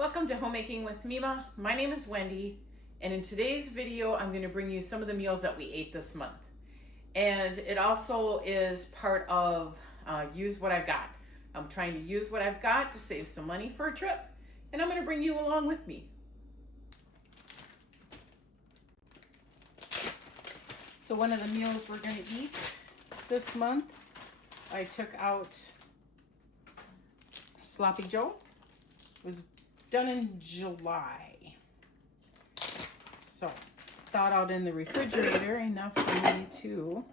Welcome to Homemaking with Mima. My name is Wendy, and in today's video I'm going to bring you some of the meals that we ate this month. And it also is part of Use What I've Got. I'm trying to use what I've got to save some money for a trip, and I'm going to bring you along with me. So one of the meals we're going to eat this month, I took out Sloppy Joe. It was done in July. So, thawed out in the refrigerator enough for me to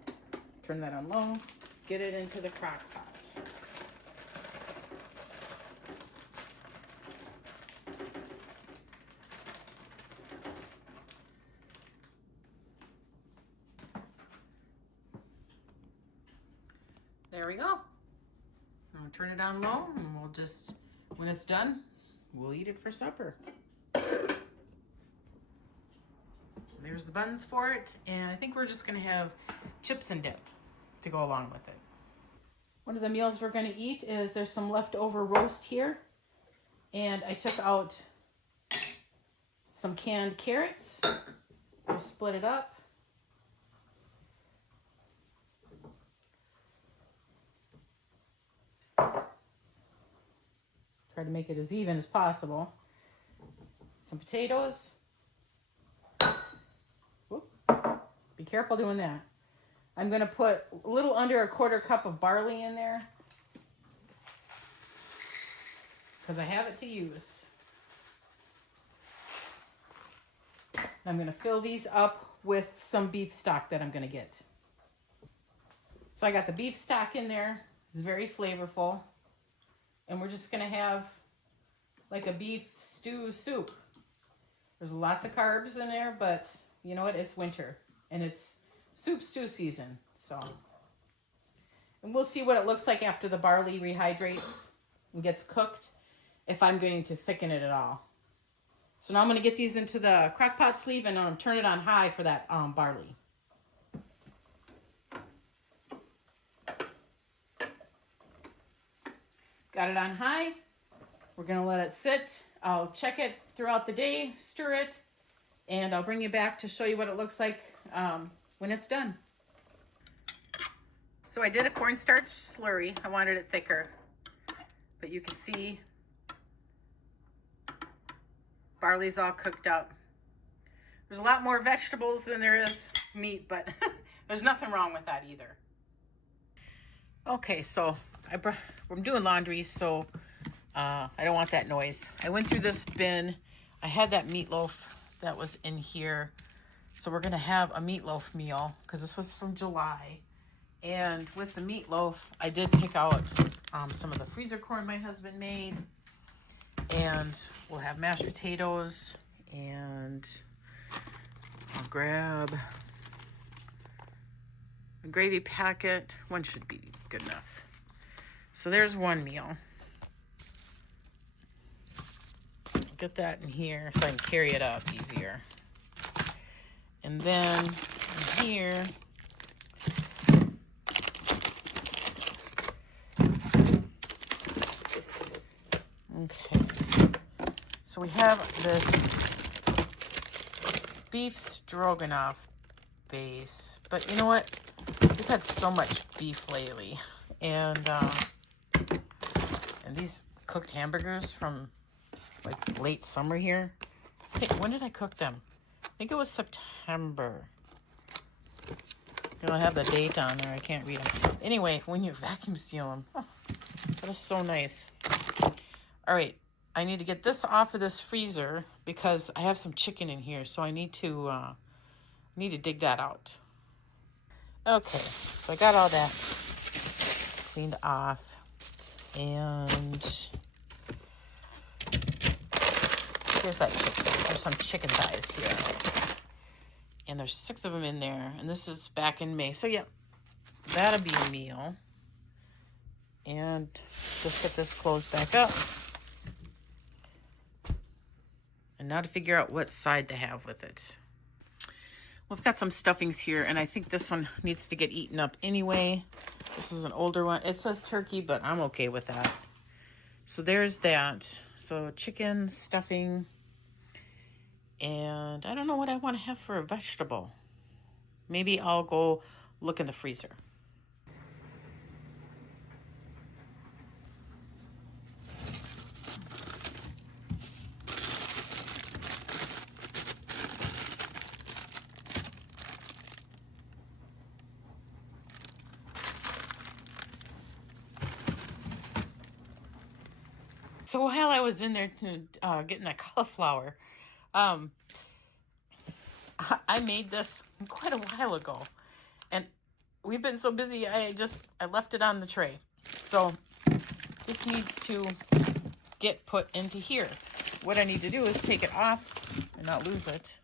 turn that on low, get it into the crock pot. There we go. I'm gonna turn it down low and we'll just, when it's done, we'll eat it for supper. There's the buns for it, and I think we're just gonna have chips and dip to go along with it. One of the meals we're gonna eat is there's some leftover roast here, and I took out some canned carrots. I'll split it up. Try to make it as even as possible. Some potatoes. Whoop. Be careful doing that. I'm going to put a little under a quarter cup of barley in there because I have it to use. I'm going to fill these up with some beef stock that I'm going to get. So I got the beef stock in there. It's very flavorful. And we're just going to have like a beef stew soup. There's lots of carbs in there, but you know what? It's winter and it's soup stew season. So, and we'll see what it looks like after the barley rehydrates and gets cooked, if I'm going to thicken it at all. So now I'm going to get these into the crock pot sleeve and I'm going to turn it on high for that barley. Got it on high. We're going to let it sit. I'll check it throughout the day, stir it, and I'll bring you back to show you what it looks like when it's done. So I did a cornstarch slurry. I wanted it thicker, but you can see barley's all cooked up. There's a lot more vegetables than there is meat, but there's nothing wrong with that either. Okay, so I'm doing laundry, so I don't want that noise. I went through this bin. I had that meatloaf that was in here. So we're going to have a meatloaf meal because this was from July. And with the meatloaf, I did pick out some of the freezer corn my husband made. And we'll have mashed potatoes. And I'll grab a gravy packet. One should be good enough. So there's one meal. Get that in here so I can carry it up easier. And then in here, okay. So we have this beef stroganoff base, but you know what? We've had so much beef lately, and these cooked hamburgers from like late summer here. When did I cook them? I think it was September. I don't have the date on there. I can't read them. Anyway, when you vacuum seal them, oh, that is so nice. All right, I need to get this off of this freezer because I have some chicken in here, so I need to dig that out. Okay, so I got all that cleaned off, and here's that chicken. There's some chicken thighs here. And there's 6 of them in there. And this is back in May. So yeah, that'll be a meal. And just get this closed back up. And now to figure out what side to have with it. We've got some stuffings here, and I think this one needs to get eaten up anyway. This is an older one. It says turkey, but I'm okay with that. So there's that. So chicken, stuffing, and I don't know what I want to have for a vegetable. Maybe I'll go look in the freezer. So while I was in there getting that cauliflower, I made this quite a while ago, and we've been so busy I left it on the tray. So this needs to get put into here. What I need to do is take it off and not lose it.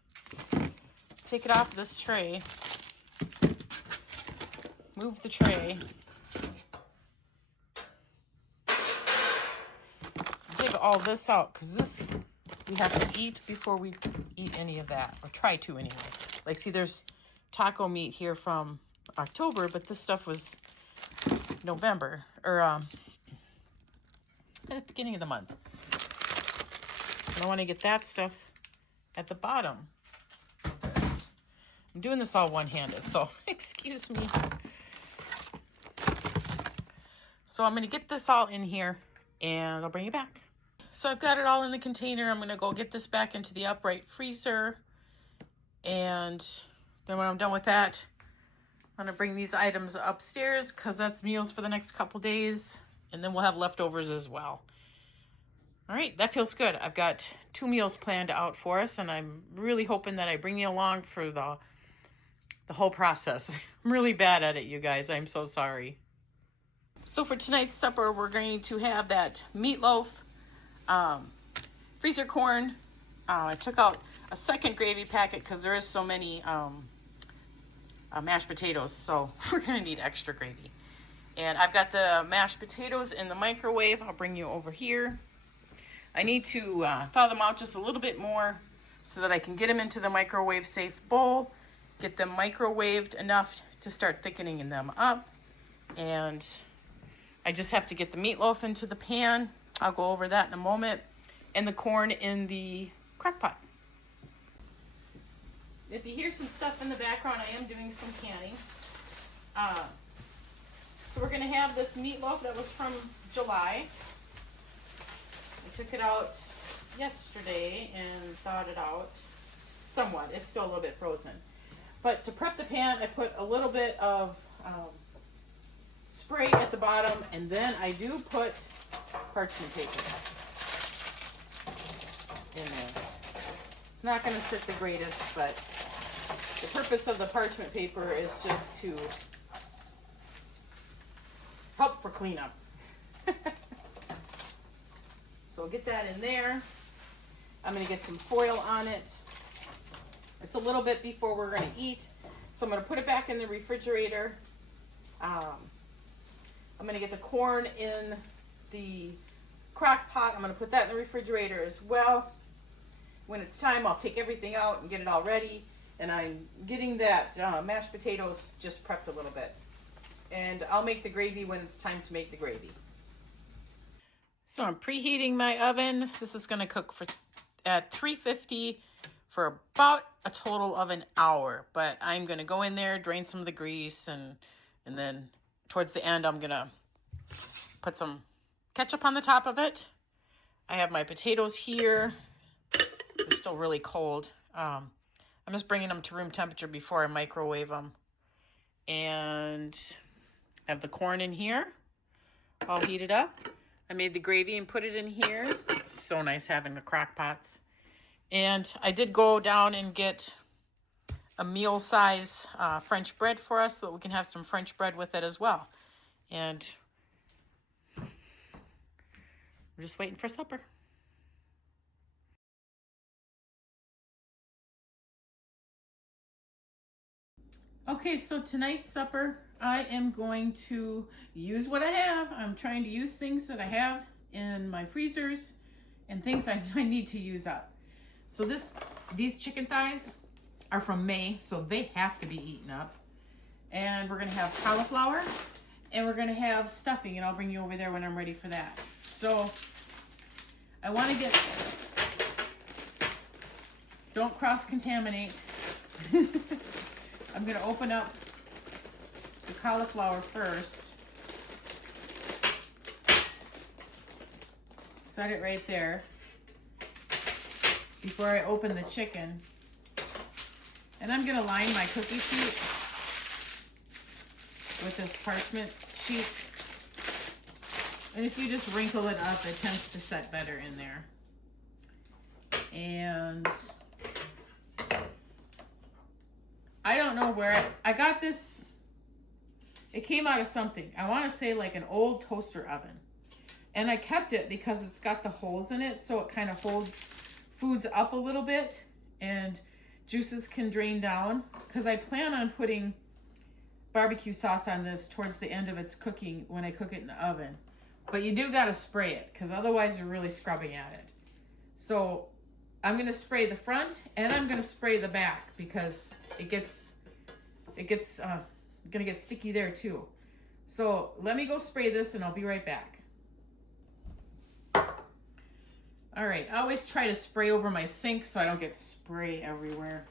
Take it off this tray, move the tray, dig all this out, because this we have to eat before we eat any of that, or try to anyway. Like, see, there's taco meat here from October, but this stuff was November, or at the beginning of the month. And I want to get that stuff at the bottom of this. I'm doing this all one-handed, so excuse me. So I'm going to get this all in here, and I'll bring it back. So I've got it all in the container. I'm going to go get this back into the upright freezer. And then when I'm done with that, I'm going to bring these items upstairs because that's meals for the next couple days. And then we'll have leftovers as well. All right, that feels good. I've got 2 meals planned out for us, and I'm really hoping that I bring you along for the whole process. I'm really bad at it, you guys. I'm so sorry. So for tonight's supper, we're going to have that meatloaf, freezer corn. I took out a second gravy packet because there is so many mashed potatoes, so we're going to need extra gravy. And I've got the mashed potatoes in the microwave. I'll bring you over here. I need to thaw them out just a little bit more so that I can get them into the microwave safe bowl, get them microwaved enough to start thickening them up. And I just have to get the meatloaf into the pan. I'll go over that in a moment. And the corn in the crock pot. If you hear some stuff in the background, I am doing some canning. So we're going to have this meatloaf that was from July. I took it out yesterday and thawed it out somewhat. It's still a little bit frozen. But to prep the pan, I put a little bit of spray at the bottom, and then I do put parchment paper in there. It's not going to sit the greatest, but the purpose of the parchment paper is just to help for cleanup. So I'll get that in there. I'm going to get some foil on it. It's a little bit before we're going to eat, so I'm going to put it back in the refrigerator. I'm going to get the corn in the crock pot. I'm going to put that in the refrigerator as well. When it's time, I'll take everything out and get it all ready. And I'm getting that mashed potatoes just prepped a little bit. And I'll make the gravy when it's time to make the gravy. So I'm preheating my oven. This is going to cook at 350 for about a total of an hour. But I'm going to go in there, drain some of the grease, and then towards the end, I'm going to put some ketchup on the top of it. I have my potatoes here. They're still really cold. I'm just bringing them to room temperature before I microwave them. And I have the corn in here, all heated up. I made the gravy and put it in here. It's so nice having the crock pots. And I did go down and get a meal size French bread for us so that we can have some French bread with it as well. And we're just waiting for supper. Okay, so tonight's supper, I am going to use what I have. I'm trying to use things that I have in my freezers and things I need to use up. So these chicken thighs are from May, so they have to be eaten up. And we're going to have cauliflower, and we're going to have stuffing, and I'll bring you over there when I'm ready for that. So I want to get, don't cross-contaminate. I'm going to open up the cauliflower first. Set it right there before I open the chicken. And I'm going to line my cookie sheet with this parchment sheet. And if you just wrinkle it up, it tends to set better in there. And I don't know where I got this. It came out of something. I want to say like an old toaster oven. And I kept it because it's got the holes in it, so it kind of holds foods up a little bit and juices can drain down. Because I plan on putting barbecue sauce on this towards the end of its cooking when I cook it in the oven. But you do got to spray it because otherwise you're really scrubbing at it. So I'm going to spray the front and I'm going to spray the back because it gets going to get sticky there too. So let me go spray this and I'll be right back. All right, I always try to spray over my sink so I don't get spray everywhere.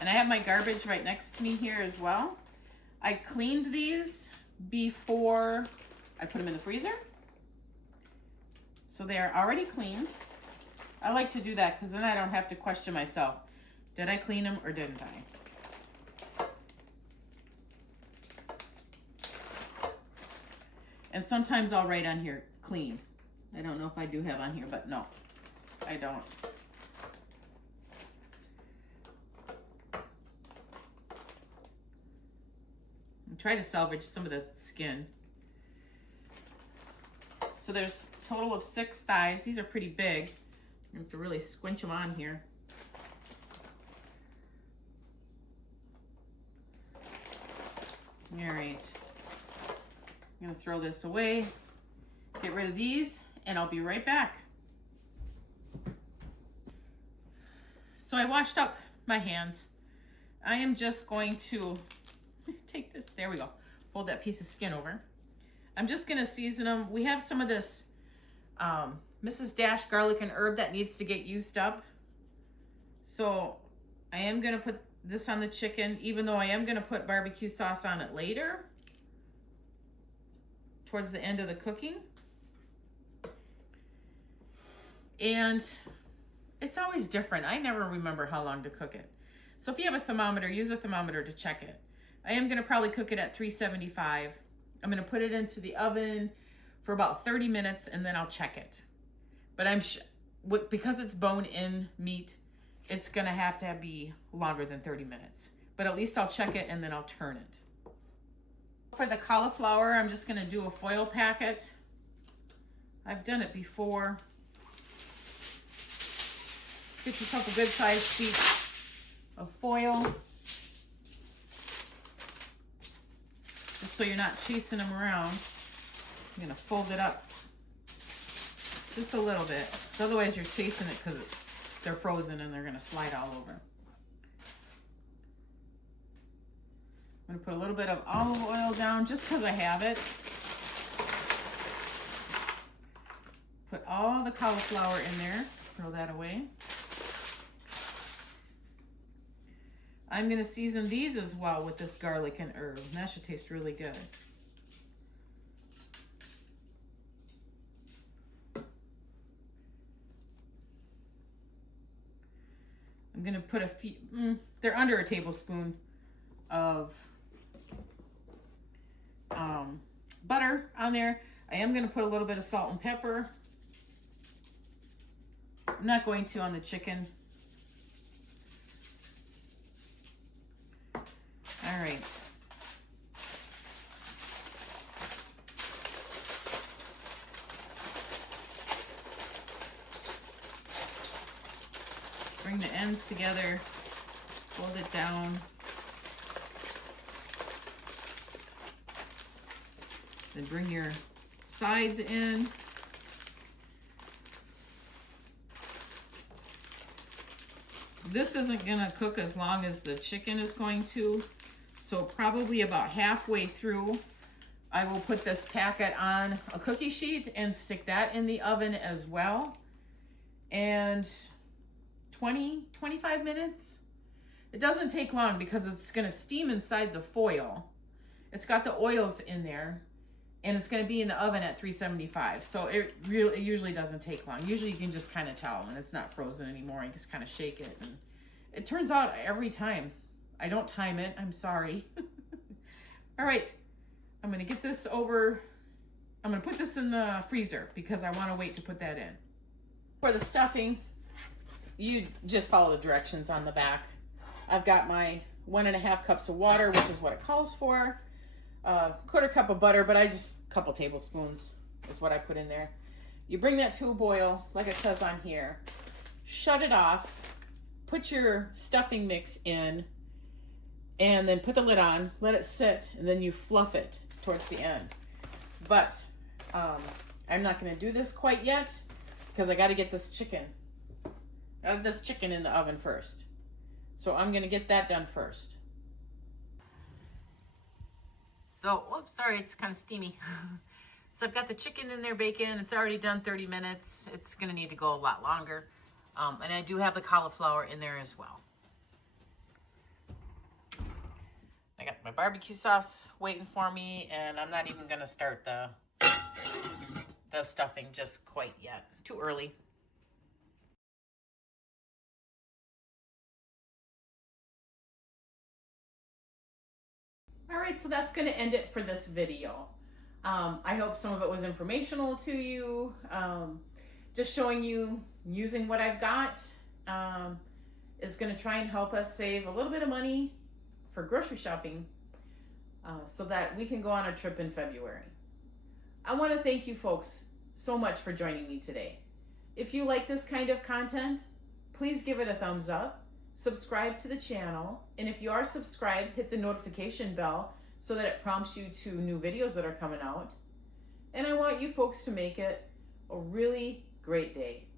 And I have my garbage right next to me here as well. I cleaned these before I put them in the freezer. So they are already cleaned. I like to do that because then I don't have to question myself. Did I clean them or didn't I? And sometimes I'll write on here, clean. I don't know if I do have on here, but no, I don't. Try to salvage some of the skin. So there's a total of 6 thighs. These are pretty big. You have to really squinch them on here. All right. I'm gonna throw this away, get rid of these, and I'll be right back. So I washed up my hands. I am just going to take this, there we go, fold that piece of skin over. I'm just gonna season them. We have some of this Mrs. Dash garlic and herb that needs to get used up. So I am gonna put this on the chicken, even though I am gonna put barbecue sauce on it later, towards the end of the cooking. And it's always different. I never remember how long to cook it. So if you have a thermometer, use a thermometer to check it. I am going to probably cook it at 375. I'm going to put it into the oven for about 30 minutes and then I'll check it. But because it's bone-in meat, it's going to have be longer than 30 minutes. But at least I'll check it and then I'll turn it. For the cauliflower, I'm just going to do a foil packet. I've done it before. Get yourself a good sized piece of foil. Just so you're not chasing them around. I'm going to fold it up just a little bit. Otherwise you're chasing it because they're frozen and they're going to slide all over. I'm going to put a little bit of olive oil down just because I have it. Put all the cauliflower in there. Throw that away. I'm going to season these as well with this garlic and herb. That should taste really good. I'm going to put a few, they're under a tablespoon of butter on there. I am going to put a little bit of salt and pepper. I'm not going to on the chicken. All right. Bring the ends together, fold it down. Then bring your sides in. this isn't gonna cook as long as the chicken is going to. So probably about halfway through, I will put this packet on a cookie sheet and stick that in the oven as well. And 25 minutes. It doesn't take long because it's gonna steam inside the foil. It's got the oils in there, and it's gonna be in the oven at 375. So it usually doesn't take long. Usually you can just kind of tell when it's not frozen anymore. You just kind of shake it, and it turns out every time. I don't time it, I'm sorry. All right, I'm gonna get this over. I'm gonna put this in the freezer because I wanna wait to put that in. For the stuffing, you just follow the directions on the back. I've got my 1.5 cups of water, which is what it calls for. 1/4 cup of butter, but a couple tablespoons is what I put in there. You bring that to a boil, like it says on here. Shut it off. Put your stuffing mix in, and then put the lid on. Let it sit, and then you fluff it towards the end. But I'm not going to do this quite yet because I got to get this chicken. In the oven first. So I'm gonna get that done first. So, whoops, sorry, it's kind of steamy. So I've got the chicken in there baking. It's already done 30 minutes. It's gonna need to go a lot longer. And I do have the cauliflower in there as well. I got my barbecue sauce waiting for me, and I'm not even gonna start the stuffing just quite yet. Too early. All right, so that's going to end it for this video. I hope some of it was informational to you. Just showing you using what I've got is going to try and help us save a little bit of money for grocery shopping so that we can go on a trip in February. I want to thank you folks so much for joining me today. If you like this kind of content, please give it a thumbs up. Subscribe to the channel, and if you are subscribed, hit the notification bell so that it prompts you to new videos that are coming out. And I want you folks to make it a really great day.